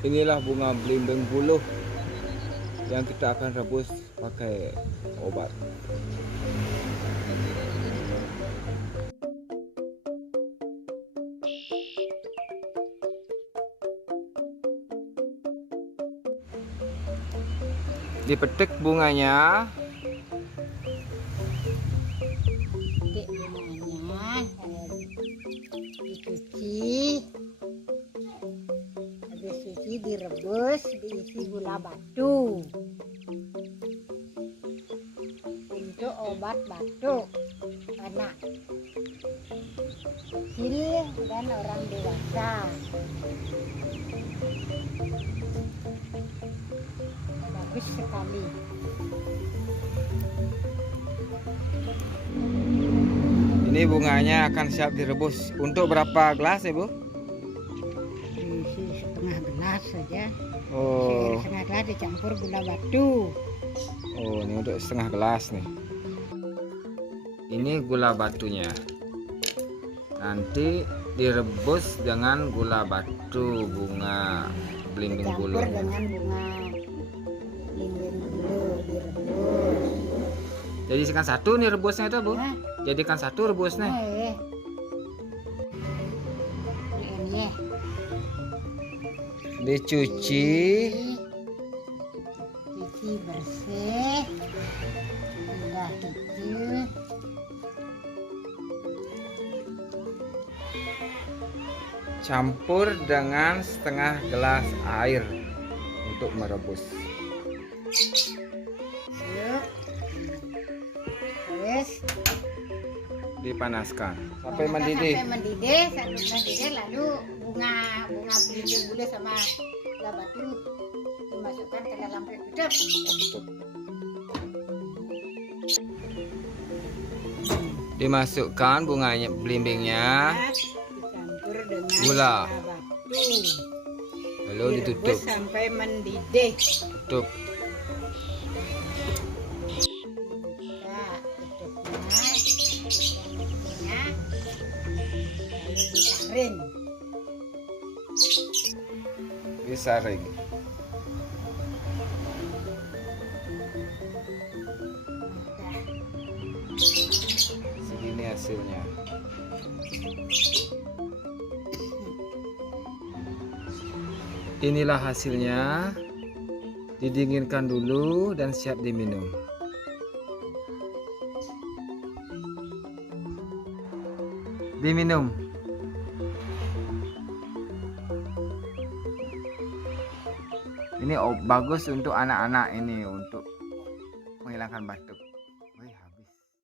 Inilah bunga belimbing buluh yang kita akan rebus pakai obat. Dipetik bunganya. Petik bunganya, dicuci, habis cuci direbus, diisi gula batu untuk obat batuk anak kecil dan orang dewasa. Bagus sekali. Ini bunganya akan siap direbus. Untuk berapa gelas, Ibu? Diisi setengah gelas saja. Oh, Setengah gelas dicampur gula batu. oh, ini untuk setengah gelas nih. Ini gula batunya. Nanti direbus dengan gula batu bunga belimbing Campur buluh. dengan bunga belimbing buluh direbus. Jadikan satu nih rebusnya itu, Bu. Nah, Jadikan satu rebusnya. ini Dicuci. cuci bersih, udah kecil. Campur dengan setengah gelas air untuk merebus. Yuk, terus Dipanaskan sampai panaskan mendidih. sampai mendidih, lalu bunga belimbing buluh sama gula batu dimasukkan ke dalam peredam. Dimasukkan bunganya belimbingnya, Dicampur dengan gula. batu. Lalu ditutup. Direbus sampai mendidih. Tutup. Tutupnya, lalu disaring. Disaring. Segini hasilnya. Inilah hasilnya. Didinginkan dulu dan siap diminum. Diminum. Ini bagus untuk anak-anak ini untuk menghilangkan batuk.